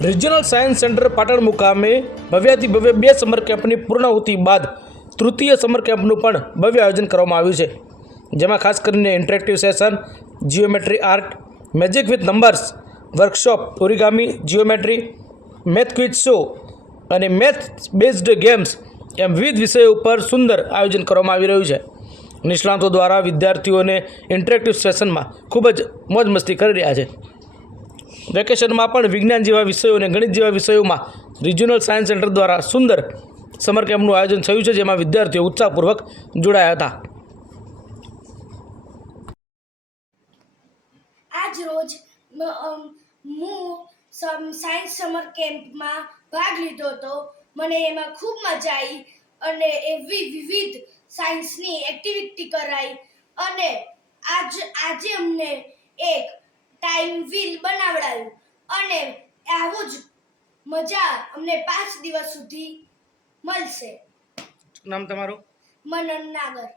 Regional science centre Patan મુકામે ભવ્યાથી ભવ્ય બે સમર કેમ્પની પૂર્ણાહુતિ બાદ તૃતીય સમર કેમ્પનું પણ ભવ્ય આયોજન કરવામાં આવ્યું છે. જેમાં ખાસ કરીને interactive session geometry art magic with numbers workshop origami geometry math quiz show અને મેથ બેઝડ ગેમ્સ એમ વિવિધ વિષયો ઉપર સુંદર આયોજન કરવામાં આવી રહ્યું છે. નિષ્ણાતો દ્વારા વિદ્યાર્થીઓને ઇન્ટરેક્ટિવ સેશનમાં ખૂબ જ મોજ મસ્તી કરી રહ્યા છે. વેકેશનમાં પણ વિજ્ઞાન જેવા વિષયો અને ગણિત જેવા વિષયોમાં રિજિયોનલ સાયન્સ સેન્ટર દ્વારા સુંદર સમર કેમ્પનું આયોજન થયું છે, જેમાં વિદ્યાર્થીઓ ઉત્સાહપૂર્વક જોડાયા હતા. આજ રોજ હું સાયન્સ સમર કેમ્પમાં ભાગ લીધો હતો. મને એમાં ખૂબ મજા આવી અને એવી વિવિધ સાયન્સની એક્ટિવિટી કરાઈ અને આજ, આજે અમને એક ટાઈમ વ્હીલ બનાવડાયું. અને આવું જ મજા અમને પાંચ દિવસ સુધી મળશે. નામ તમારું? મનન નાગર.